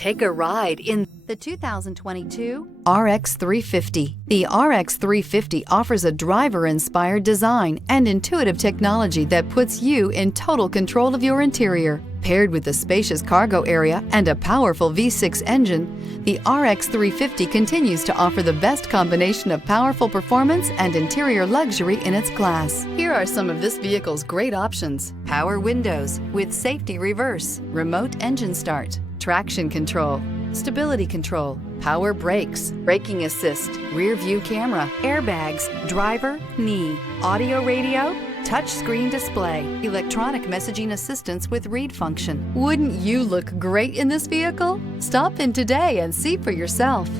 Take a ride in the 2022 RX 350. The RX 350 offers a driver-inspired design and intuitive technology that puts you in total control of your interior. Paired with a spacious cargo area and a powerful V6 engine, the RX 350 continues to offer the best combination of powerful performance and interior luxury in its class. Here are some of this vehicle's great options: power windows with safety reverse, remote engine start, traction control, stability control, power brakes, braking assist, rear view camera, airbags, driver, knee, audio radio, touchscreen display, electronic messaging assistance with read function. Wouldn't you look great in this vehicle? Stop in today and see for yourself.